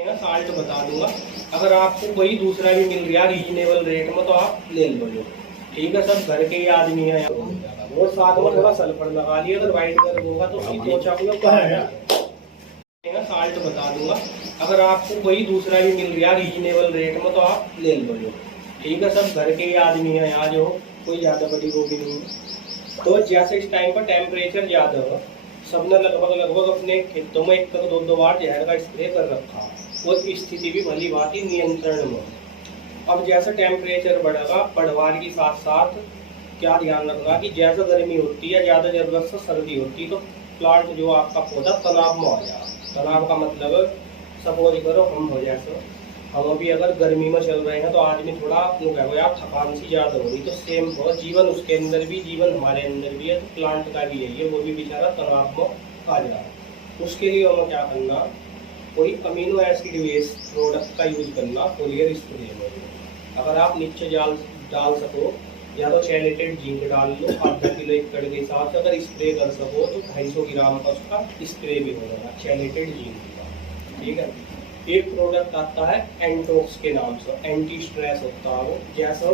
Salt बता दूंगा। अगर आपको कोई दूसरा भी मिल रहा रीजनेबल रेट में तो आप ले लो। ठीक है, सब घर के ही आदमी है और साथ में थोड़ा सल्फर लगा लिया। अगर वाइट कर दूंगा तो उसकी त्वचा को साल्ट बता दूंगा। अगर आपको कोई दूसरा भी मिल रहा रीजनेबल रेट में तो आप ले लो। ठीक है, सब घर के ही आदमी है यहाँ, जो कोई ज्यादा बड़ी वो भी नहीं है। तो जैसे इस टाइम पर टेम्परेचर ज्यादा हो, सबने लगभग अपने खेतों में 1 से 2 बार जहर का स्प्रे कर रखा, वो स्थिति भी भली बात ही नियंत्रण में। अब जैसे टेम्परेचर बढ़ेगा, बढ़वार के साथ साथ क्या ध्यान रखना कि जैसे गर्मी होती है, ज़्यादा जरूरत से सर्दी होती है, तो प्लांट जो आपका पौधा तनाव में आ जाएगा। तनाव का मतलब सपोज करो हम अभी अगर गर्मी में चल रहे हैं तो आदमी थोड़ा यार थकान सी ज़्यादा हो रही, तो सेम हो जीवन उसके अंदर भी, जीवन हमारे अंदर भी है, तो प्लांट का भी यही है, वो भी बेचारा तनाव में आ जा रहा है। उसके लिए हमें क्या करना, कोई अमीनो एसिड बेस्ड प्रोडक्ट का यूज करना फोलियर स्प्रे में। अगर आप नीचे डाल सको या तो चैलेटेड जिंक डाल लो, आधा किलो एकड़ के हिसाब से अगर स्प्रे कर सको तो 250 ग्राम का उसका स्प्रे भी हो जाएगा चैलेटेड जिंक का। ठीक है, एक प्रोडक्ट आता है एंटोक्स के नाम से, एंटी स्ट्रेस होता है वो। जैसा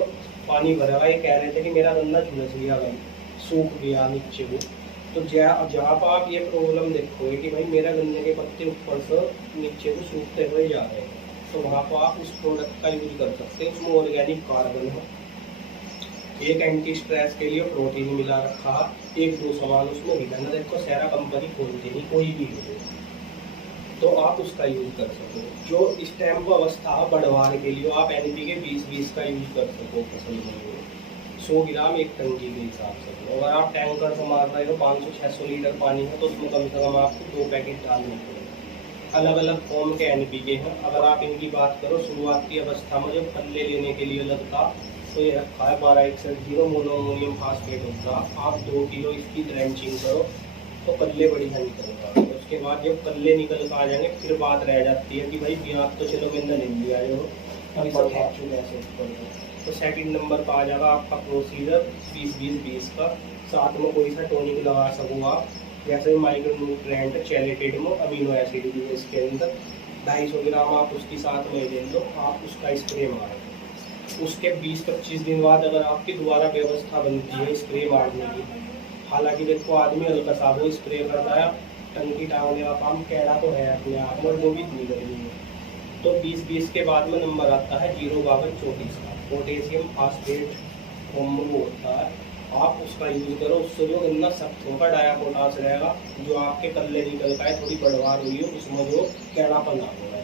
पानी भरा हुआ, ये कह रहे थे कि मेरा गन्ना झुलस गया भाई, सूख गया नीचे वो, तो जहाँ पर आप ये प्रॉब्लम देखोगे कि भाई मेरा गन्ने के पत्ते ऊपर से नीचे को सूखते हुए जा रहे हैं, तो वहाँ पर आप उस प्रोडक्ट का यूज कर सकते हैं। उसमें ऑर्गेनिक कार्बन है, एक एंटी स्ट्रेस के लिए प्रोटीन मिला रखा है, 1-2 सामान उसमें मिला ना। देखो सारा कंपनी खोलते नहीं, कोई भी हो तो आप उसका यूज कर सको। जो स्टैम्प अवस्था बढ़वाने के लिए आप NPK 20-20 का यूज कर सको फसल में, 100 ग्राम 1 टंकी के हिसाब से। अगर आप टैंकर से मार रहे हो 500-600 लीटर पानी है तो उसमें कम से कम आपको 2 पैकेट डालने पड़ेंगे। अलग अलग फॉर्म के NPK हैं। अगर आप इनकी बात करो, शुरुआती अवस्था में जब पल्ले लेने के लिए लगता तो ये रखा है 1261 मोनोअमोनियम फास्फेट होता। आप 2 किलो इसकी ड्रेंचिंग करो तो कल्ले बढ़िया निकलेगा। उसके बाद जब कल्ले निकल कर आ जाएंगे, फिर बात रह जाती है कि भाई ब्याज तो चलो मैंने ले लिया है, अभी सब कैप्चूल ऐसे तो सेकंड नंबर पर आ जाएगा आपका प्रोसीजर 20-20-20 का। साथ में कोई सा टॉनिक लगा सको आप, जैसे माइक्रो न्यूट्रिएंट चैलेटेड में अमीनो एसिड भी है इसके अंदर, 250 ग्राम आप उसके साथ में ले लो, आप उसका स्प्रे मारो। उसके 20-25 दिन बाद अगर आपकी दोबारा व्यवस्था बनती है स्प्रे मारने की, हालांकि देखो आदमी हल्का सा वो स्प्रे करता है, टंकी टांगने का काम कैड़ा तो है अपने आप में, वो भी इतनी गर्मी है। तो 20-20 के बाद में नंबर आता है 0-32-34 का पोटेशियम फास्फेट कॉम्बो होता है। आप उसका यूज करो, उससे जो गन्ना सख्त होगा, डाया पोटास रहेगा, जो आपके कल्ले निकल का है, थोड़ी बढ़वार हुई हो उसमें जो कैड़ापन आ होगा।